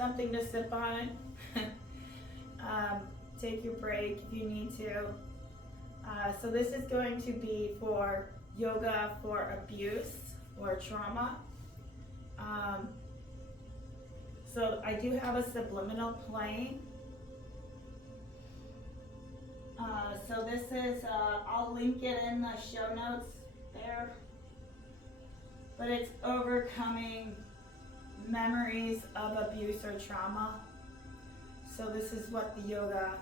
something to sip on. Take your break if you need to. So this is going to be for yoga for abuse or trauma. So I do have a subliminal playing. So this is, I'll link it in the show notes there. But it's overcoming memories of abuse or trauma. So this is what the yoga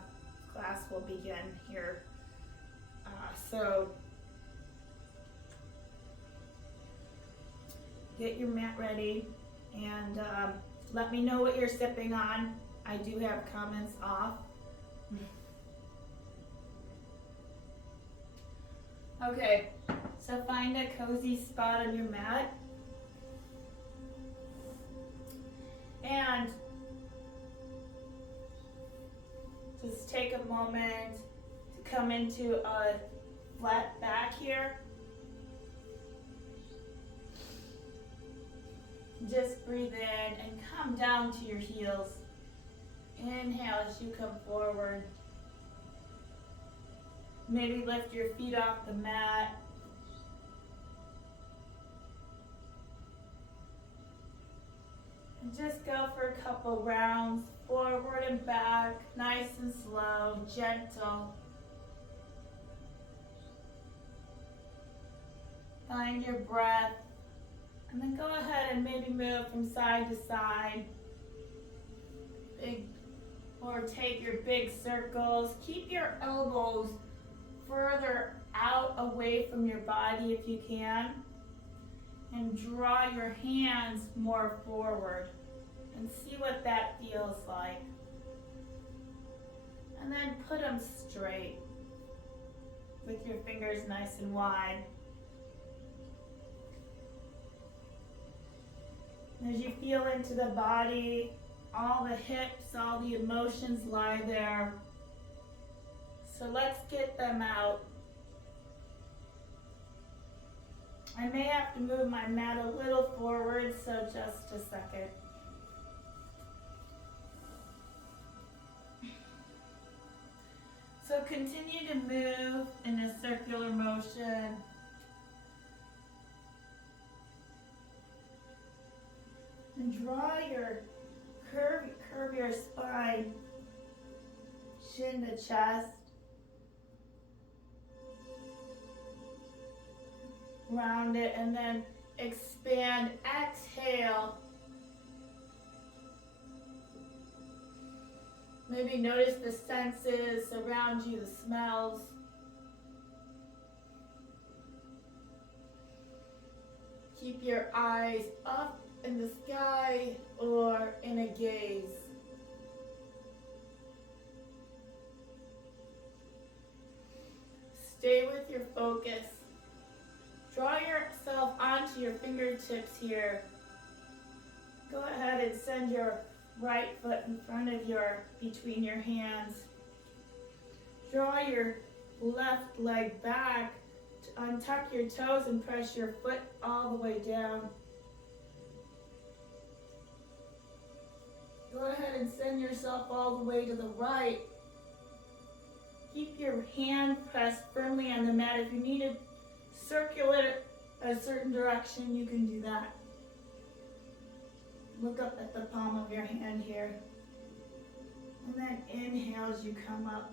class will begin here. So get your mat ready and let me know what you're sipping on. I do have comments off. Okay, so find a cozy spot on your mat. And just take a moment to come into a flat back here. Just breathe in and come down to your heels. Inhale as you come forward. Maybe lift your feet off the mat. And just go for a couple rounds, forward and back, nice and slow, gentle. Find your breath. And then go ahead and maybe move from side to side. Or take your big circles. Keep your elbows further out away from your body if you can. And draw your hands more forward. And see what that feels like. And then put them straight. With your fingers nice and wide. As you feel into the body, all the hips, all the emotions lie there. So let's get them out. I may have to move my mat a little forward, so just a second. So continue to move in a circular motion. And draw your curve your spine, chin to chest. Round it and then expand, exhale. Maybe notice the senses around you, the smells. Keep your eyes up in the sky or in a gaze. Stay with your focus. Draw yourself onto your fingertips here. Go ahead and send your right foot in front of between your hands. Draw your left leg back to untuck your toes and press your foot all the way down. Go ahead and send yourself all the way to the right. Keep your hand pressed firmly on the mat. If you need to circulate it a certain direction, you can do that. Look up at the palm of your hand here. And then inhale as you come up.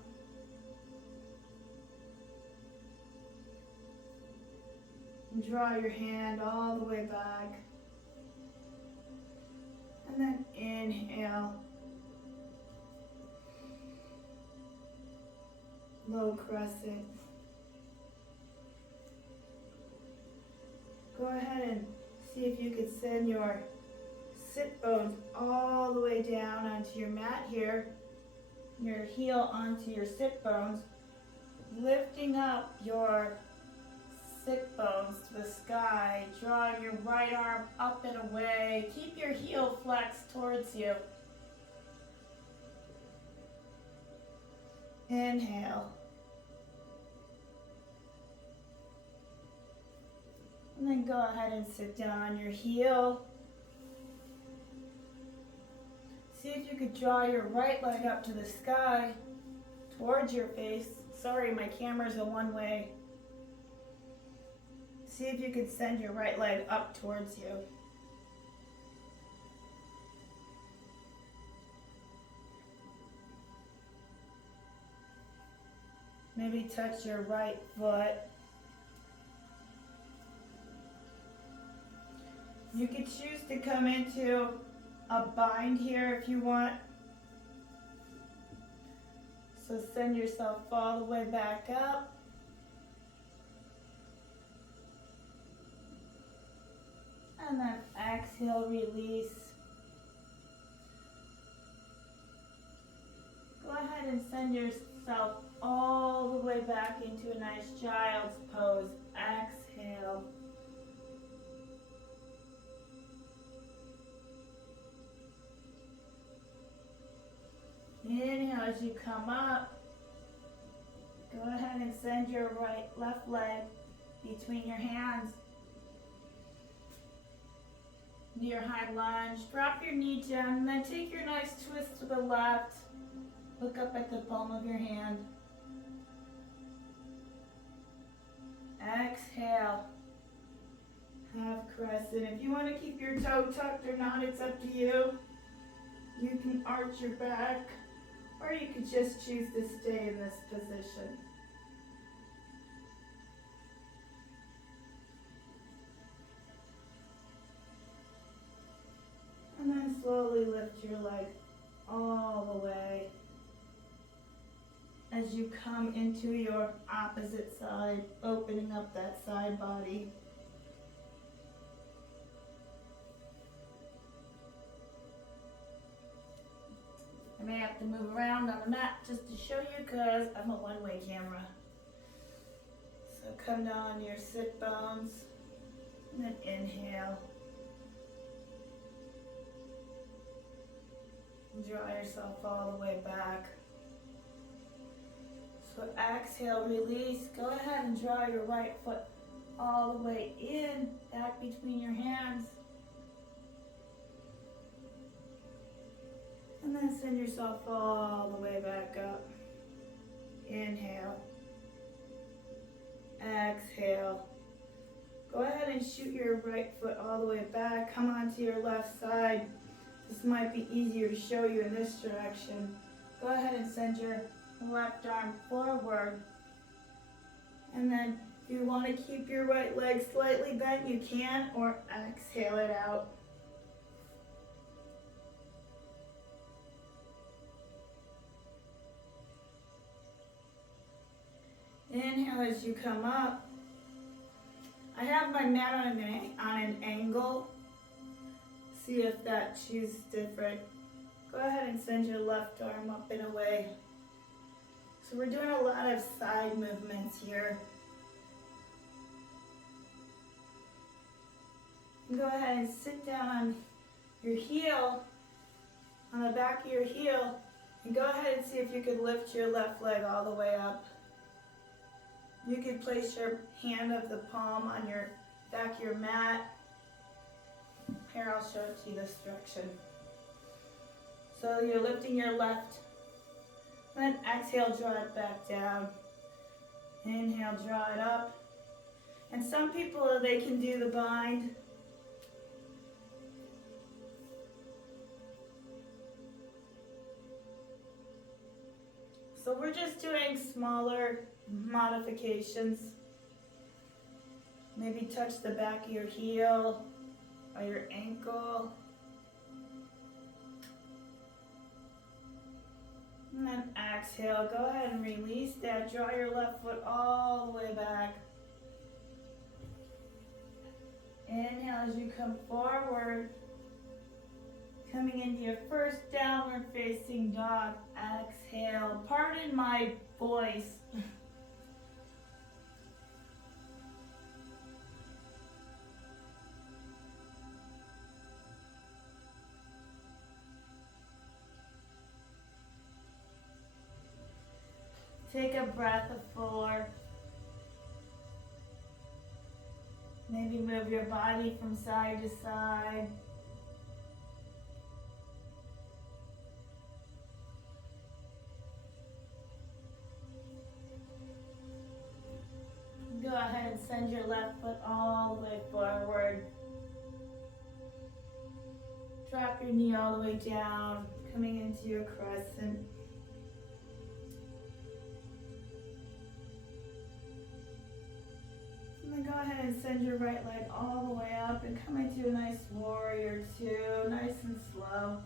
And draw your hand all the way back. And then inhale. Low crescent. Go ahead and see if you could send your sit bones all the way down onto your mat here. Your heel onto your sit bones. Lifting up your sit bones to the sky. Drawing your right arm up and away. Keep your heel flexed towards you. Inhale. And then go ahead and sit down on your heel. See if you could draw your right leg up to the sky, towards your face. Sorry, my camera's a one way. See if you could send your right leg up towards you. Maybe touch your right foot. You could choose to come into a bind here if you want. So send yourself all the way back up. And then exhale, release. Go ahead and send yourself all the way back into a nice child's pose. Exhale. Inhale as you come up. Go ahead and send your left leg between your hands. Your high lunge. Drop your knee down and then take your nice twist to the left. Look up at the palm of your hand. Exhale. Half crescent. If you want to keep your toe tucked or not, it's up to you. You can arch your back, or you could just choose to stay in this position. And then slowly lift your leg all the way as you come into your opposite side, opening up that side body. I may have to move around on the mat just to show you because I'm a one-way camera. So come down on your sit bones and then inhale. Draw yourself all the way back. So exhale, release. Go ahead and draw your right foot all the way in, back between your hands. And then send yourself all the way back up. Inhale. Exhale. Go ahead and shoot your right foot all the way back. Come onto your left side. This might be easier to show you in this direction. Go ahead and send your left arm forward. And then if you want to keep your right leg slightly bent, you can, or exhale it out. Inhale as you come up. I have my mat on an angle. See if that chooses different. Go ahead and send your left arm up and away. So we're doing a lot of side movements here. And go ahead and sit down on your heel, on the back of your heel, and go ahead and see if you could lift your left leg all the way up. You could place your hand of the palm on your back of your mat. Here, I'll show it to you this direction. So you're lifting your left, then exhale, draw it back down. Inhale, draw it up. And some people, they can do the bind. So we're just doing smaller modifications. Maybe touch the back of your heel or your ankle. And then exhale, go ahead and release that. Draw your left foot all the way back. Inhale as you come forward. Coming into your first downward facing dog. Exhale. Pardon my voice. Take a breath of 4. Maybe move your body from side to side. send your left foot all the way forward. Drop your knee all the way down, coming into your crescent. And then go ahead and send your right leg all the way up and come into a nice warrior two, nice and slow.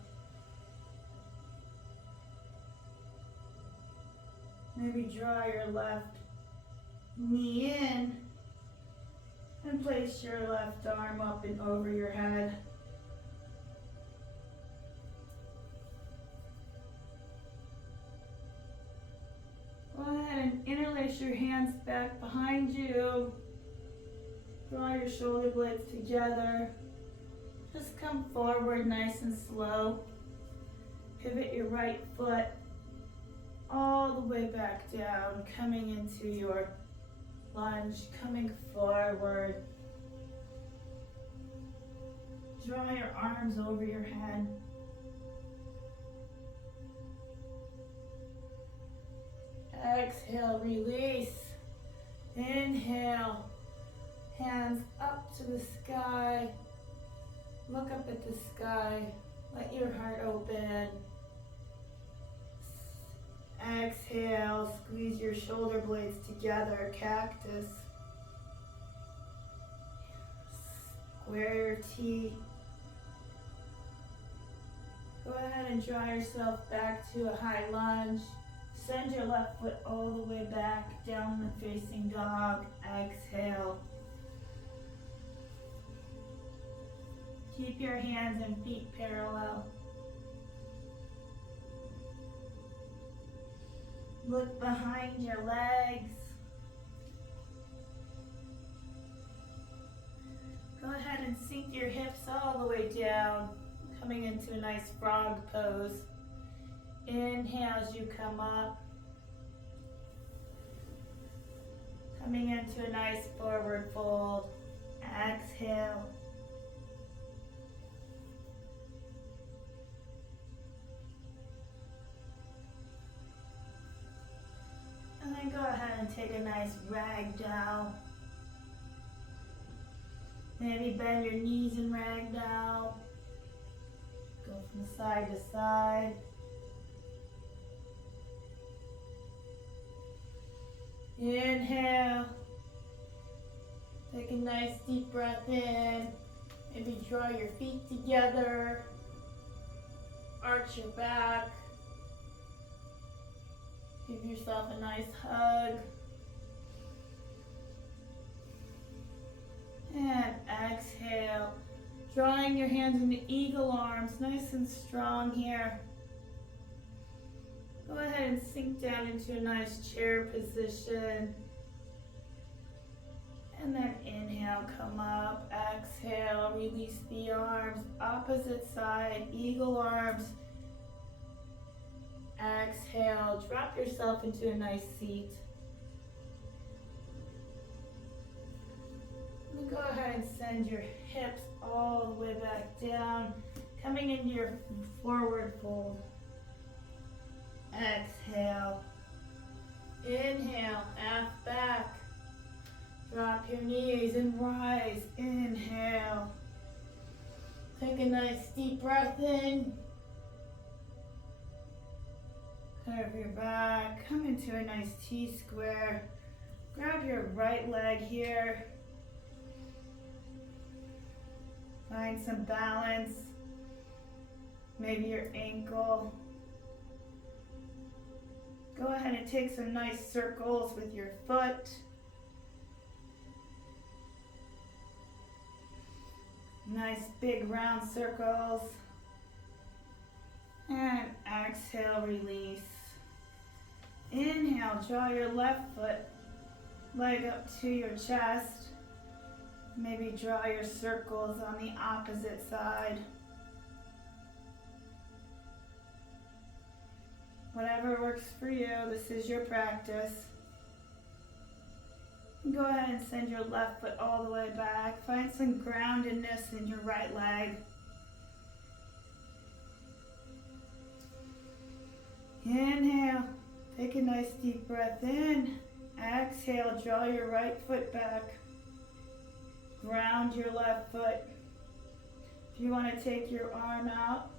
Maybe draw your left knee in and place your left arm up and over your head. Go ahead and interlace your hands back behind you. Draw your shoulder blades together. Just come forward nice and slow. Pivot your right foot all the way back down, coming into your lunge, coming forward. Draw your arms over your head. Exhale, release. Inhale, hands up to the sky. Look up at the sky. Let your heart open. Exhale, squeeze your shoulder blades together, cactus. Square your T. Go ahead and draw yourself back to a high lunge. Send your left foot all the way back, downward facing dog. Exhale. Keep your hands and feet parallel. Look behind your legs. Go ahead and sink your hips all the way down, coming into a nice frog pose. Inhale as you come up. Coming into a nice forward fold. Exhale. And then go ahead and take a nice ragdoll. Maybe bend your knees in ragdoll. Go from side to side. Inhale. Take a nice deep breath in. Maybe draw your feet together. Arch your back. Give yourself a nice hug. And exhale. Drawing your hands into eagle arms, nice and strong here. Go ahead and sink down into a nice chair position. And then inhale, come up. Exhale, release the arms. Opposite side, eagle arms. Exhale, drop yourself into a nice seat. And go ahead and send your hips all the way back down, coming into your forward fold. Exhale. Inhale, half back. Drop your knees and rise. Inhale. Take a nice deep breath in. Curve your back. Come into a nice T-square. Grab your right leg here. Find some balance. Maybe your ankle. Go ahead and take some nice circles with your foot. Nice big round circles. And exhale, release. Inhale, draw your left foot, leg up to your chest. Maybe draw your circles on the opposite side. Whatever works for you, this is your practice. Go ahead and send your left foot all the way back. Find some groundedness in your right leg. Inhale, take a nice deep breath in. Exhale, draw your right foot back. Ground your left foot. If you want to take your arm out,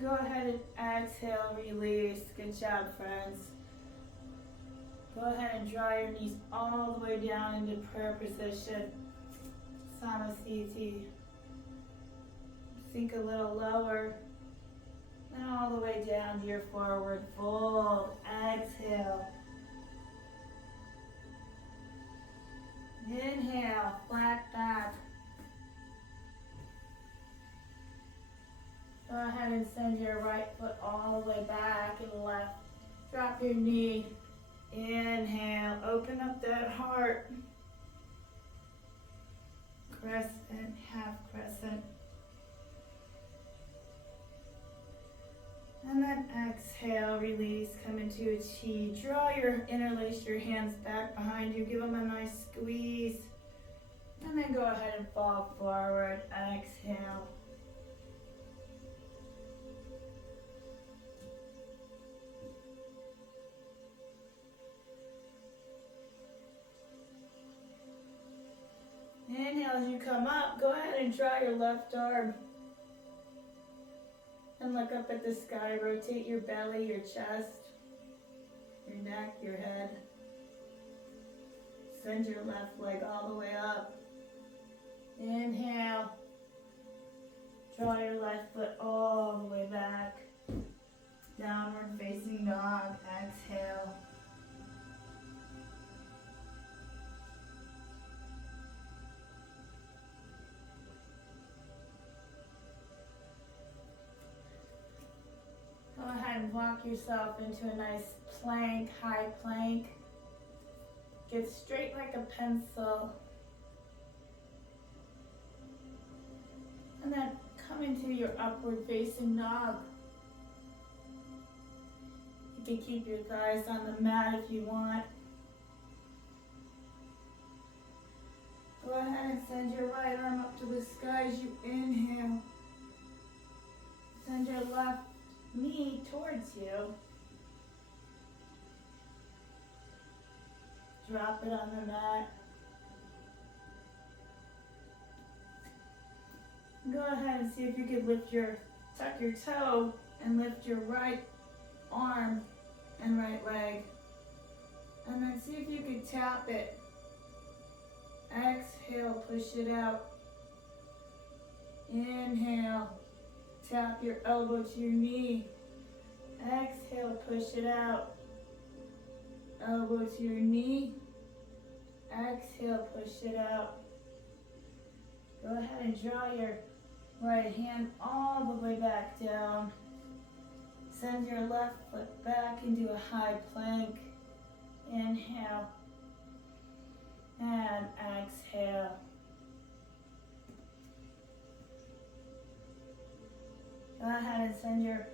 go ahead and exhale, release. Good job, friends. Go ahead and draw your knees all the way down into prayer position. Namaste. Sink a little lower. And all the way down to your forward fold. Exhale. Inhale, flat back. Go ahead and send your right foot all the way back and left. Drop your knee. Inhale, open up that heart. Crescent, half crescent. And then exhale, release, come into a chi. Interlace your hands back behind you. Give them a nice squeeze. And then go ahead and fall forward. Exhale. Inhale as you come up. Go ahead and draw your left arm. And look up at the sky. Rotate your belly, your chest, your neck, your head. Send your left leg all the way up. Inhale. Draw your left foot all the way back. Downward facing dog. Exhale. Go ahead and walk yourself into a nice plank, high plank. Get straight like a pencil. And then come into your upward facing dog. You can keep your thighs on the mat if you want. Go ahead and send your right arm up to the sky as you inhale. Send your left knee towards you. Drop it on the mat. Go ahead and see if you could tuck your toe and lift your right arm and right leg. And then see if you could tap it. Exhale, push it out. Inhale. Tap your elbow to your knee. Exhale, push it out. Elbow to your knee. Exhale, push it out. Go ahead and draw your right hand all the way back down. Send your left foot back into a high plank. Inhale. And exhale. Go ahead and send your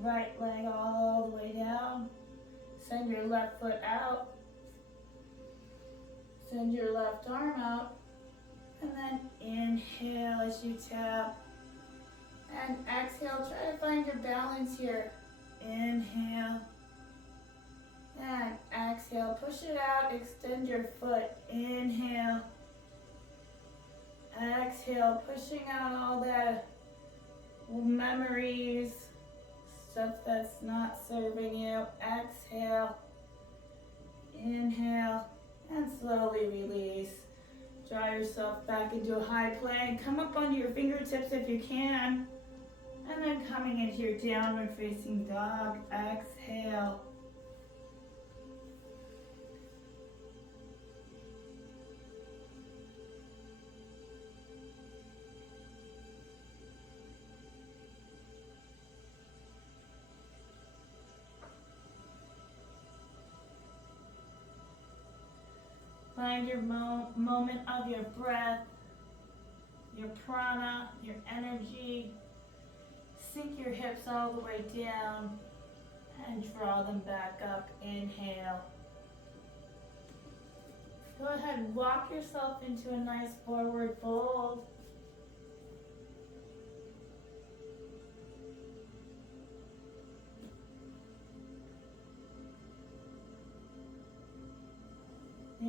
right leg all the way down. Send your left foot out. Send your left arm out. And then inhale as you tap. And exhale, try to find your balance here. Inhale. And exhale, push it out, extend your foot. Inhale. Exhale, pushing out all that memories, stuff that's not serving you. Exhale, inhale, and slowly release. Draw yourself back into a high plank. Come up onto your fingertips if you can. And then coming into your downward facing dog. Exhale. Find your moment of your breath, your prana, your energy. Sink your hips all the way down and draw them back up. Inhale. Go ahead and walk yourself into a nice forward fold.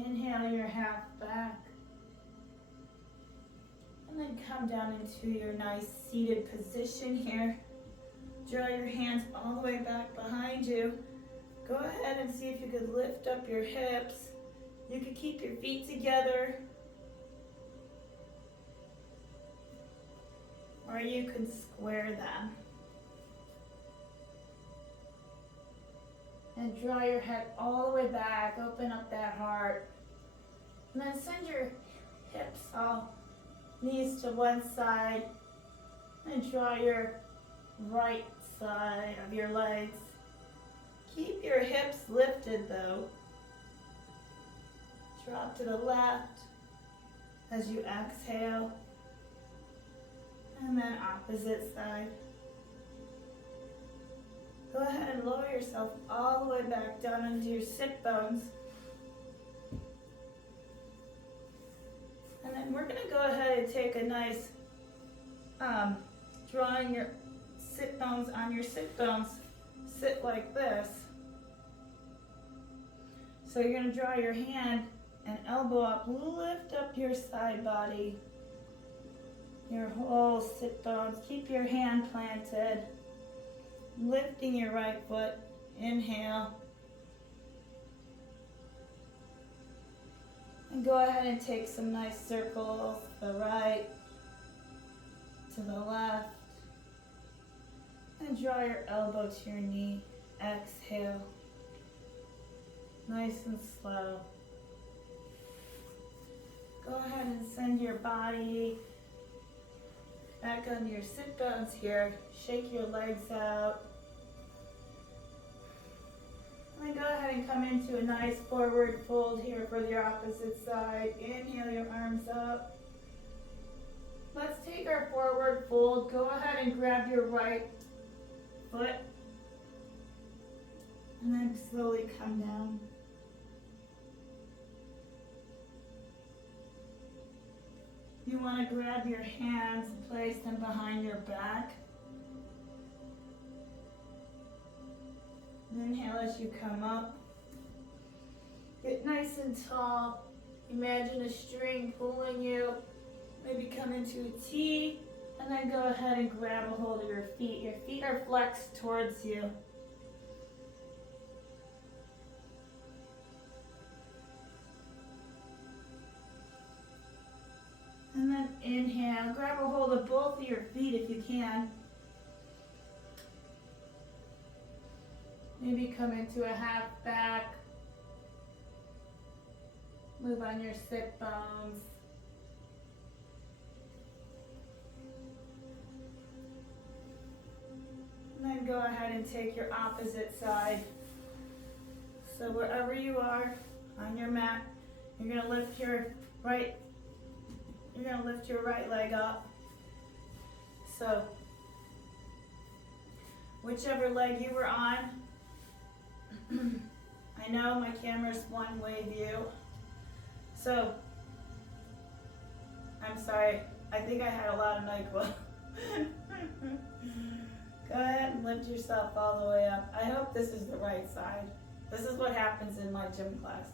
Inhale your half back. And then come down into your nice seated position here. Draw your hands all the way back behind you. Go ahead and see if you could lift up your hips. You could keep your feet together, or you can square them. And draw your head all the way back, open up that heart. And then send your hips all, knees to one side, and draw your right side of your legs. Keep your hips lifted though. Drop to the left as you exhale. And then opposite side. Go ahead and lower yourself all the way back down into your sit bones. And then we're going to go ahead and take a nice, drawing your sit bones on your sit bones. Sit like this. So you're going to draw your hand and elbow up, lift up your side body, your whole sit bones. Keep your hand planted, lifting your right foot. Inhale. And go ahead and take some nice circles, the right to the left. And draw your elbow to your knee. Exhale. Nice and slow. Go ahead and send your body back on your sit bones here. Shake your legs out. And then go ahead and come into a nice forward fold here for the opposite side. Inhale your arms up. Let's take our forward fold. Go ahead and grab your right foot. And then slowly come down. You want to grab your hands and place them behind your back. Inhale as you come up. Get nice and tall. Imagine a string pulling you. Maybe come into a T. And then go ahead and grab a hold of your feet. Your feet are flexed towards you. And then inhale, grab a hold of both of your feet if you can. Maybe come into a half back. Move on your sit bones. And then go ahead and take your opposite side. So wherever you are on your mat, you're going to lift your right leg up. So whichever leg you were on, I know my camera's one-way view, so I'm sorry, I think I had a lot of NyQuil. Go ahead and lift yourself all the way up. I hope this is the right side. This is what happens in my gym class.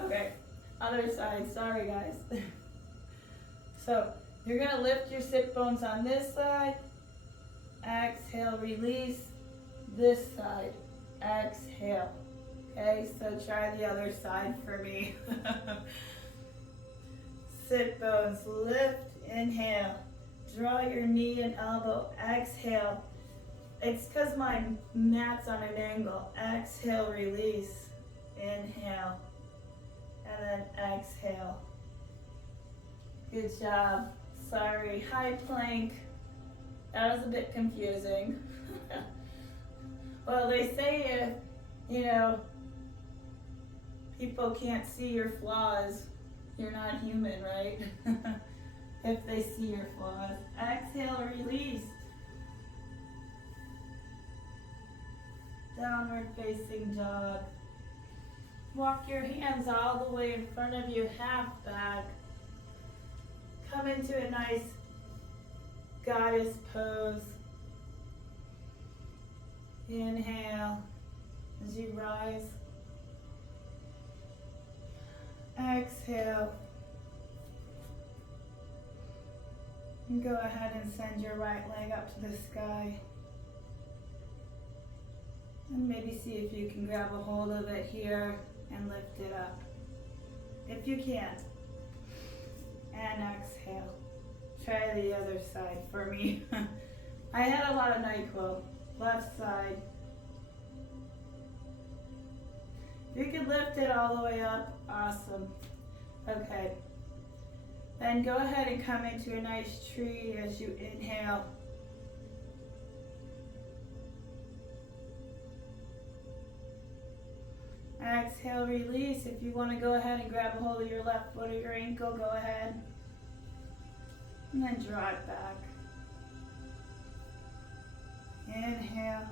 Okay, other side, sorry guys. So you're gonna lift your sit bones on this side. Exhale, release. This side, exhale. Okay, so try the other side for me. Sit bones, lift, inhale. Draw your knee and elbow, exhale. It's because my mat's on an angle. Exhale, release. Inhale. And then exhale. Good job. Sorry, high plank. That was a bit confusing. Well, they say if, people can't see your flaws, you're not human, right? If they see your flaws. Exhale, release. Downward facing dog. Walk your hands all the way in front of you, half back. Come into a nice goddess pose. Inhale as you rise. exhale. And go ahead and send your right leg up to the sky. And maybe see if you can grab a hold of it here and lift it up. If you can't. And exhale. Try the other side for me. I had a lot of NyQuil. Left side. If you could lift it all the way up, awesome. Okay. Then go ahead and come into a nice tree as you inhale. Exhale, release. If you want to go ahead and grab a hold of your left foot or your ankle, go ahead. And then draw it back. Inhale.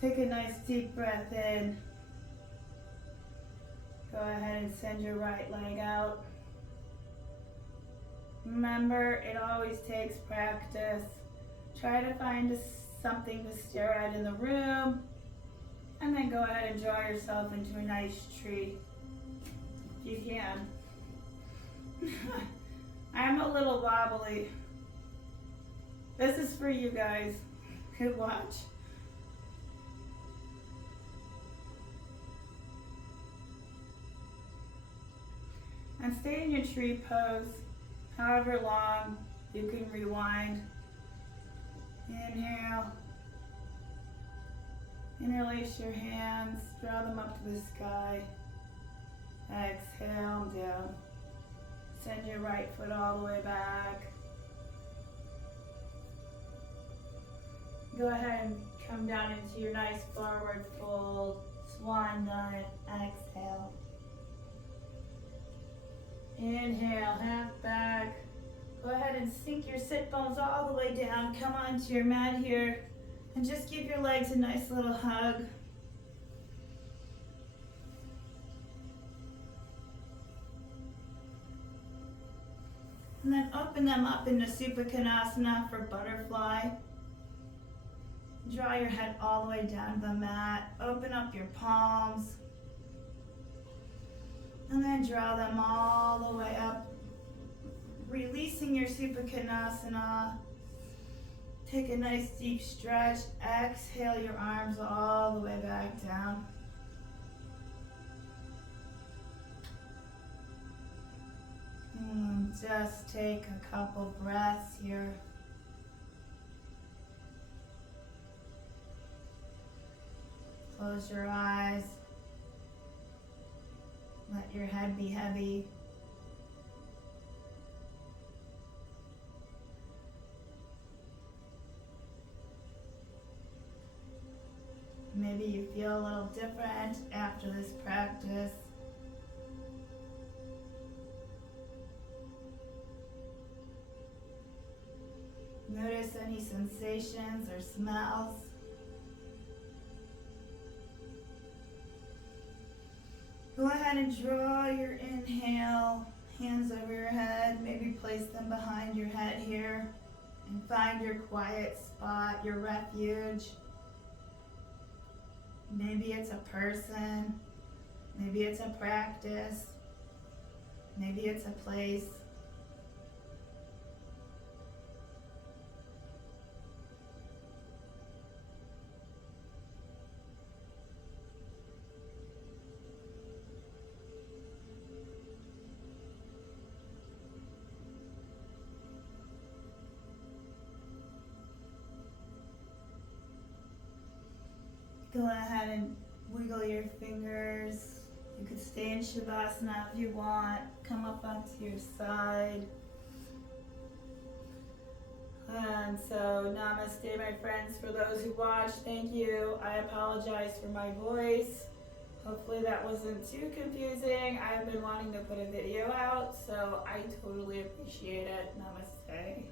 Take a nice deep breath in. Go ahead and send your right leg out. Remember, it always takes practice. Try to find something to stare at in the room, and then go ahead and draw yourself into a nice tree, if you can. I'm a little wobbly. This is for you guys who watch. And stay in your tree pose, however long you can rewind. Inhale. Interlace your hands, draw them up to the sky. Exhale down. Send your right foot all the way back. Go ahead and come down into your nice forward fold, swan dive. Exhale. Inhale, half back. Go ahead and sink your sit bones all the way down. Come onto your mat here and just give your legs a nice little hug. And then open them up into Supta Konasana for butterfly. Draw your head all the way down to the mat. Open up your palms. And then draw them all the way up. Releasing your Supta Konasana. Take a nice deep stretch. Exhale your arms all the way back down. And just take a couple breaths here. Close your eyes. Let your head be heavy. Maybe you feel a little different after this practice. Notice any sensations or smells. Go ahead and draw your inhale, hands over your head, maybe place them behind your head here, and find your quiet spot, your refuge. Maybe it's a person, maybe it's a practice, maybe it's a place. Go ahead and wiggle your fingers. You could stay in Shavasana if you want. Come up onto your side. And so, Namaste, my friends. For those who watch, thank you. I apologize for my voice. Hopefully that wasn't too confusing. I've been wanting to put a video out, so I totally appreciate it. Namaste.